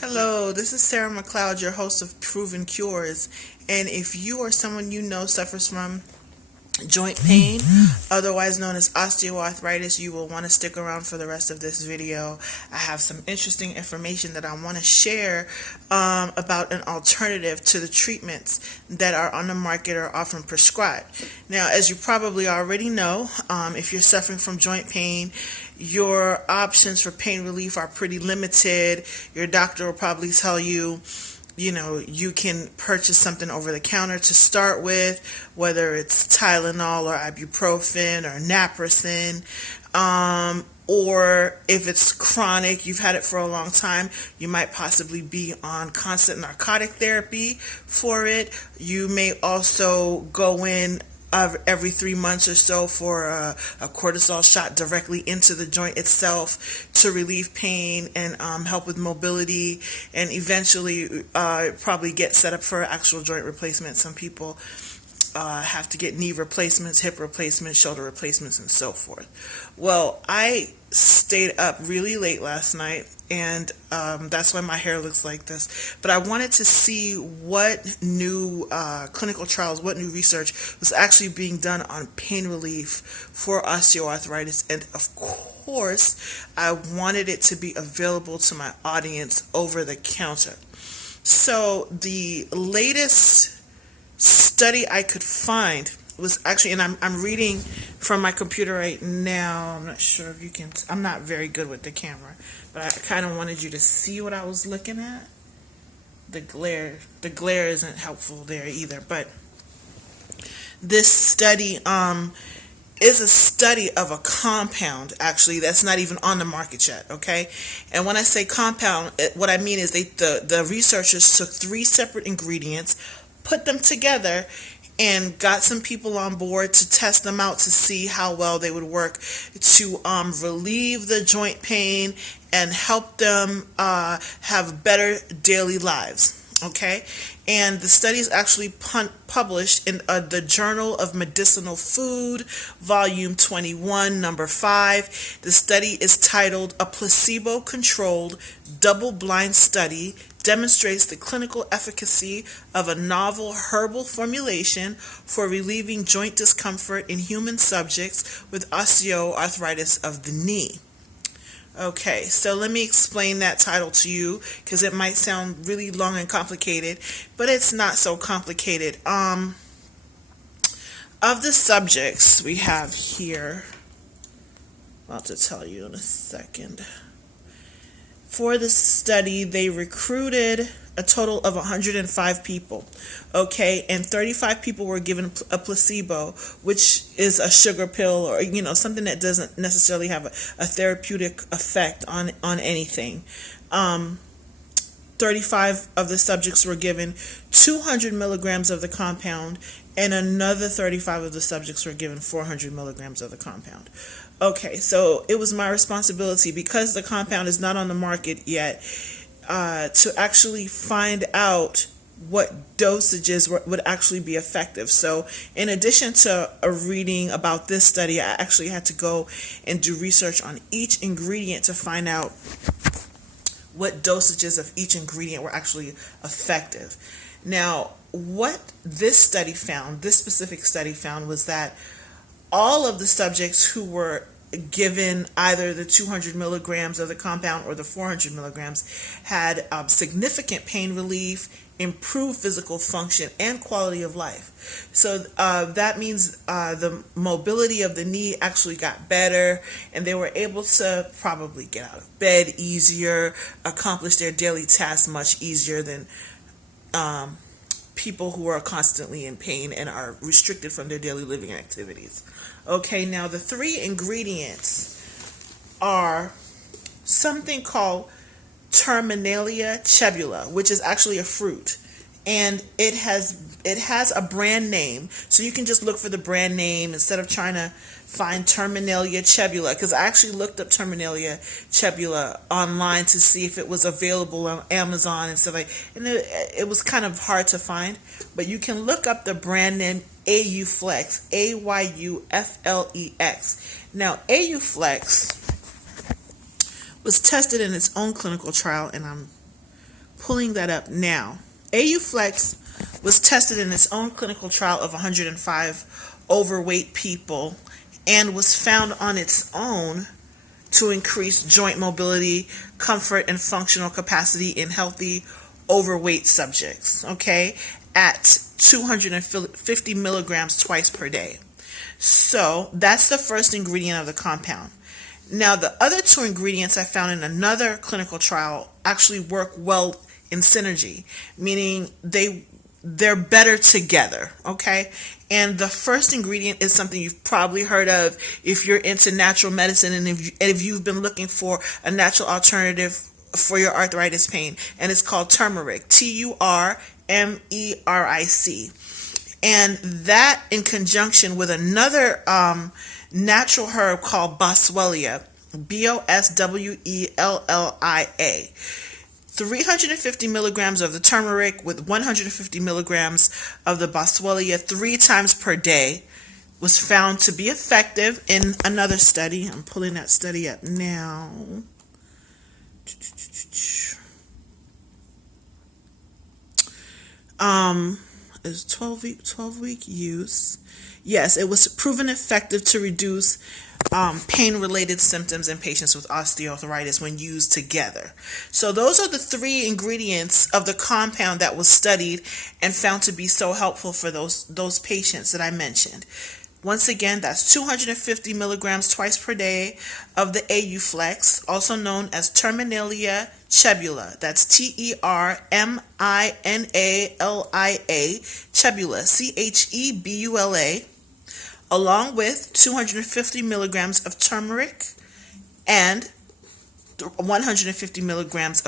Hello, this is Sarah McLeod, your host of Proven Cures. And if you or someone you know suffers from joint pain, otherwise known as osteoarthritis, you will want to stick around for the rest of this video. I have some interesting information that I want to share about an alternative to the treatments that are on the market or often prescribed. Now, as you probably already know, if you're suffering from joint pain, your options for pain relief are pretty limited. Your doctor will probably tell you, you can purchase something over the counter to start with, whether it's Tylenol or ibuprofen or naproxen, or if it's chronic, you've had it for a long time, you might possibly be on constant narcotic therapy for it. You may also go in every 3 months or so for a cortisol shot directly into the joint itself to relieve pain and help with mobility, and eventually probably get set up for actual joint replacement. Some people have to get knee replacements, hip replacements, shoulder replacements, and so forth. Well, I stayed up really late last night, and that's why my hair looks like this. But I wanted to see what new clinical trials, what new research was actually being done on pain relief for osteoarthritis. And of course, I wanted it to be available to my audience over the counter. So the latest study I could find was actually, and I'm reading from my computer right now. I'm not sure if you can, I'm not very good with the camera, but I kind of wanted you to see what I was looking at. The glare isn't helpful there either, but this study is a study of a compound, actually, that's not even on the market yet, okay? And when I say compound, what I mean is the researchers took 3 separate ingredients, put them together, and got some people on board to test them out to see how well they would work to relieve the joint pain and help them have better daily lives. Okay, and the study is actually published in the Journal of Medicinal Food, Volume 21, Number 5. The study is titled "A Placebo-Controlled Double-Blind Study Demonstrates the Clinical Efficacy of a Novel Herbal Formulation for Relieving Joint Discomfort in Human Subjects with Osteoarthritis of the Knee." Okay, so let me explain that title to you because it might sound really long and complicated, but it's not so complicated. Of the subjects we have here, I'll have to tell you in a second. For the study, they recruited a total of 105 people, okay, and 35 people were given a placebo, which is a sugar pill or, something that doesn't necessarily have a therapeutic effect on anything. 35 of the subjects were given 200 milligrams of the compound, and another 35 of the subjects were given 400 milligrams of the compound. Okay, so it was my responsibility, because the compound is not on the market yet, to actually find out what dosages would actually be effective. So in addition to a reading about this study, I actually had to go and do research on each ingredient to find out what dosages of each ingredient were actually effective. Now, what this specific study found was that all of the subjects who were given either the 200 milligrams of the compound or the 400 milligrams had significant pain relief, improved physical function, and quality of life. So that means the mobility of the knee actually got better, and they were able to probably get out of bed easier, accomplish their daily tasks much easier than people who are constantly in pain and are restricted from their daily living activities. Okay, now the 3 ingredients are something called Terminalia chebula, which is actually a fruit, and it has a brand name, so you can just look for the brand name instead of trying to find Terminalia chebula, because I actually looked up Terminalia chebula online to see if it was available on Amazon and stuff and it was kind of hard to find, but you can look up the brand name Auflex, Ayuflex. Now, Auflex was tested in its own clinical trial, and I'm pulling that up now. AU-Flex was tested in its own clinical trial of 105 overweight people and was found on its own to increase joint mobility, comfort, and functional capacity in healthy overweight subjects, okay, at 250 milligrams twice per day. So that's the first ingredient of the compound. Now, the other two ingredients I found in another clinical trial actually work well in synergy, meaning they're better together, okay? And the first ingredient is something you've probably heard of if you're into natural medicine and if you've been looking for a natural alternative for your arthritis pain, and it's called turmeric, Turmeric. And that, in conjunction with another natural herb called Boswellia, Boswellia, 350 milligrams of the turmeric with 150 milligrams of the Boswellia 3 times per day was found to be effective in another study. I'm pulling that study up now. Is 12-week use. Yes, it was proven effective to reduce pain-related symptoms in patients with osteoarthritis when used together. So those are the 3 ingredients of the compound that was studied and found to be so helpful for those patients that I mentioned. Once again, that's 250 milligrams twice per day of the AU-Flex, also known as Terminalia chebula. That's Terminalia, chebula, Chebula, along with 250 milligrams of turmeric and 150 milligrams of